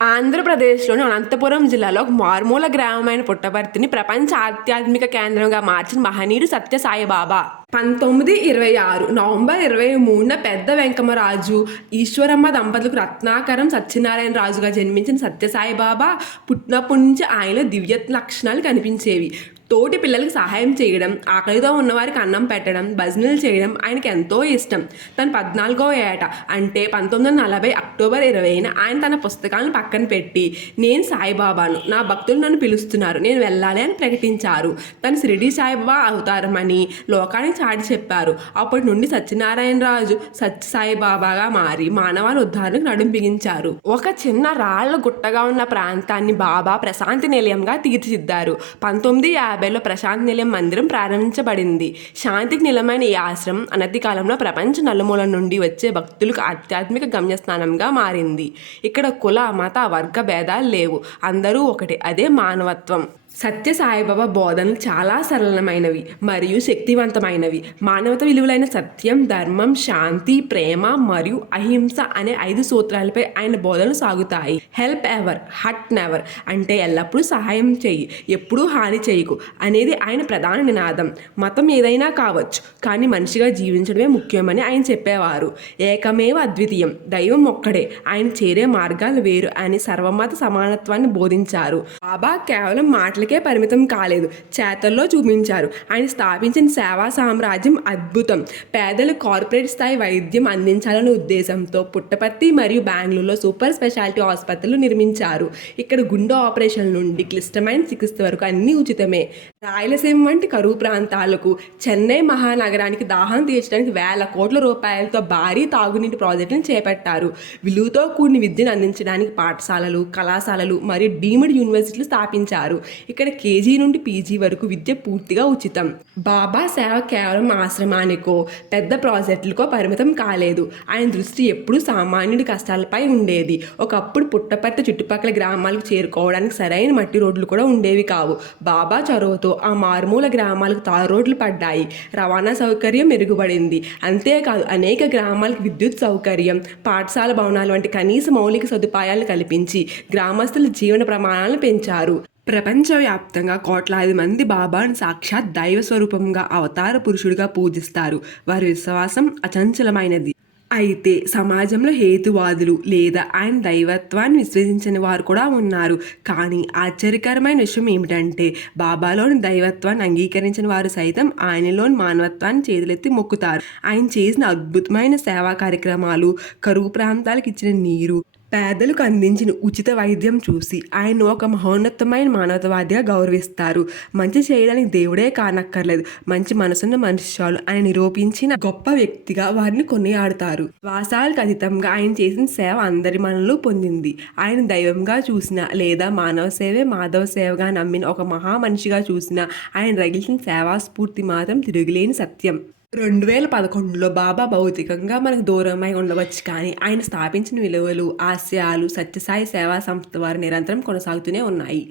ఆంధ్రప్రదేశ్లోని అనంతపురం జిల్లాలో ఒక మారుమూల గ్రామమైన పుట్టపర్తిని ప్రపంచ ఆధ్యాత్మిక కేంద్రంగా మార్చిన మహనీయుడు సత్య సాయిబాబా పంతొమ్మిది ఇరవై ఆరు నవంబర్ ఇరవై మూడున పెద్ద వెంకమరాజు ఈశ్వరమ్మ దంపతులకు రత్నాకరం సత్యనారాయణ రాజుగా జన్మించిన సత్యసాయిబాబా పుట్టినప్పటి నుంచి ఆయనలో దివ్య లక్షణాలు కనిపించేవి. తోటి పిల్లలకు సహాయం చేయడం ఆకలితో ఉన్నవారికి అన్నం పెట్టడం భజనలు చేయడం ఆయనకి ఎంతో ఇష్టం. తన పద్నాలుగో ఏట అంటే పంతొమ్మిది వందల నలభై అక్టోబర్ ఇరవైన ఆయన తన పుస్తకాలను పక్కన పెట్టి నేను సాయిబాబాను నా భక్తులు నన్ను పిలుస్తున్నారు నేను వెళ్ళాలి అని ప్రకటించారు. తను షిరిడి సాయిబాబా అవుతారమని లోకానికి చాటి చెప్పారు. అప్పటి నుండి సత్యనారాయణ రాజు సత్య మారి మానవాళి ఉద్ధారణకు నడుం బిగించారు. ఒక చిన్న రాళ్ళ గుట్టగా ఉన్న ప్రాంతాన్ని బాబా ప్రశాంతి నిలయంగా తీర్చిదిద్దారు. పంతొమ్మిది యాభైలో ప్రశాంతి నిలయం మందిరం ప్రారంభించబడింది. శాంతికి నిలమైన ఈ ఆశ్రమం అనతి కాలంలో ప్రపంచ నలుమూల నుండి వచ్చే భక్తులకు ఆధ్యాత్మిక గమ్యస్థానంగా మారింది. ఇక్కడ కుల మత వర్గ భేదాలు లేవు. అందరూ ఒకటే అదే మానవత్వం. సత్య సాయిబాబా బోధనలు చాలా సరళమైనవి మరియు శక్తివంతమైనవి. మానవత విలువలైన సత్యం ధర్మం శాంతి ప్రేమ మరియు అహింస అనే ఐదు సూత్రాలపై ఆయన బోధనలు సాగుతాయి. హెల్ప్ ఎవర్ హట్ నెవర్ అంటే ఎల్లప్పుడూ సహాయం చేయి ఎప్పుడూ హాని చేయకు అనేది ఆయన ప్రధాన నినాదం. మతం ఏదైనా కావచ్చు కానీ మనిషిగా జీవించడమే ముఖ్యమని ఆయన చెప్పేవారు. ఏకమేవ అద్వితీయం దైవం ఒక్కడే ఆయన చేరే మార్గాలు వేరు అని సర్వమత సమానత్వాన్ని బోధించారు. బాబా కేవలం మాటలకే పరిమితం కాలేదు. చేతల్లో చూపించారు. ఆయన స్థాపించిన సేవా సామ్రాజ్యం అద్భుతం. పేదలు కార్పొరేట్ స్థాయి వైద్యం అందించాలనే ఉద్దేశంతో పుట్టపర్తి మరియు బెంగళూరులో సూపర్ స్పెషాలిటీ ఆసుపత్రులు నిర్మించారు. ఇక్కడ గుండె ఆపరేషన్ నుండి క్లిష్టమైన చికిత్స వరకు అన్నీ ఉచితమే. రాయలసీమ వంటి కరువు ప్రాంతాలకు చెన్నై మహానగరానికి దాహం తీర్చడానికి వేల కోట్ల రూపాయలతో భారీ తాగునీటి ప్రాజెక్టులను చేపట్టారు. విలువతో కూడిన విద్యను అందించడానికి పాఠశాలలు కళాశాలలు మరియు డీమ్డ్ యూనివర్సిటీలు స్థాపించారు. ఇక్కడ కేజీ నుండి పీజీ వరకు విద్య పూర్తిగా ఉచితం. బాబా సేవ కేవలం ఆశ్రమానికో పెద్ద ప్రాజెక్టులకో పరిమితం కాలేదు. ఆయన దృష్టి ఎప్పుడూ సామాన్యుడి కష్టాలపై ఉండేది. ఒకప్పుడు పుట్టపర్తి చుట్టుపక్కల గ్రామాలకు చేరుకోవడానికి సరైన మట్టి రోడ్లు కూడా ఉండేవి కావు. బాబా చొరవతో ఆ మారుమూల గ్రామాలకు తారు రోడ్లు పడ్డాయి. రవాణా సౌకర్యం మెరుగుపడింది. అంతేకాదు అనేక గ్రామాలకు విద్యుత్ సౌకర్యం పాఠశాల భవనాలు వంటి కనీస మౌలిక సదుపాయాలు కల్పించి గ్రామస్తుల జీవన ప్రమాణాలను పెంచారు. ప్రపంచవ్యాప్తంగా కోట్లాది మంది బాబాను సాక్షాత్ దైవ స్వరూపంగా అవతార పురుషుడిగా పూజిస్తారు. వారి విశ్వాసం అచంచలమైనది. అయితే సమాజంలో హేతువాదులు లేదా ఆయన దైవత్వాన్ని విశ్వసించని వారు కూడా ఉన్నారు. కానీ ఆశ్చర్యకరమైన విషయం ఏమిటంటే బాబాలోని దైవత్వాన్ని అంగీకరించిన వారు సైతం ఆయనలోని మానవత్వాన్ని చేతులెత్తి మొక్కుతారు. ఆయన చేసిన అద్భుతమైన సేవా కార్యక్రమాలు కరువు ప్రాంతాలకు ఇచ్చిన నీరు పేదలకు అందించిన ఉచిత వైద్యం చూసి ఆయన ఒక మహోన్నతమైన మానవతావాదిగా గౌరవిస్తారు. మంచి చేయడానికి దేవుడే కానక్కర్లేదు. మంచి మనసున్న మనుష్యాలు ఆయన నిరూపించిన గొప్ప వ్యక్తిగా వారిని కొనియాడతారు. వాసాలకు అతీతంగా ఆయన చేసిన సేవ అందరి మనలో పొందింది. ఆయన దైవంగా చూసిన లేదా మానవ సేవే మాధవ సేవగా నమ్మిన ఒక మహా మనిషిగా చూసిన ఆయన రగిలిన సేవా స్ఫూర్తి మాత్రం తిరుగులేని సత్యం. రెండు వేల పదకొండులో బాబా భౌతికంగా మనకు దూరమై ఉండవచ్చు కానీ ఆయన స్థాపించిన విలువలు ఆశయాలు సత్యసాయి సేవా సంస్థ వారు నిరంతరం కొనసాగుతూనే ఉన్నాయి.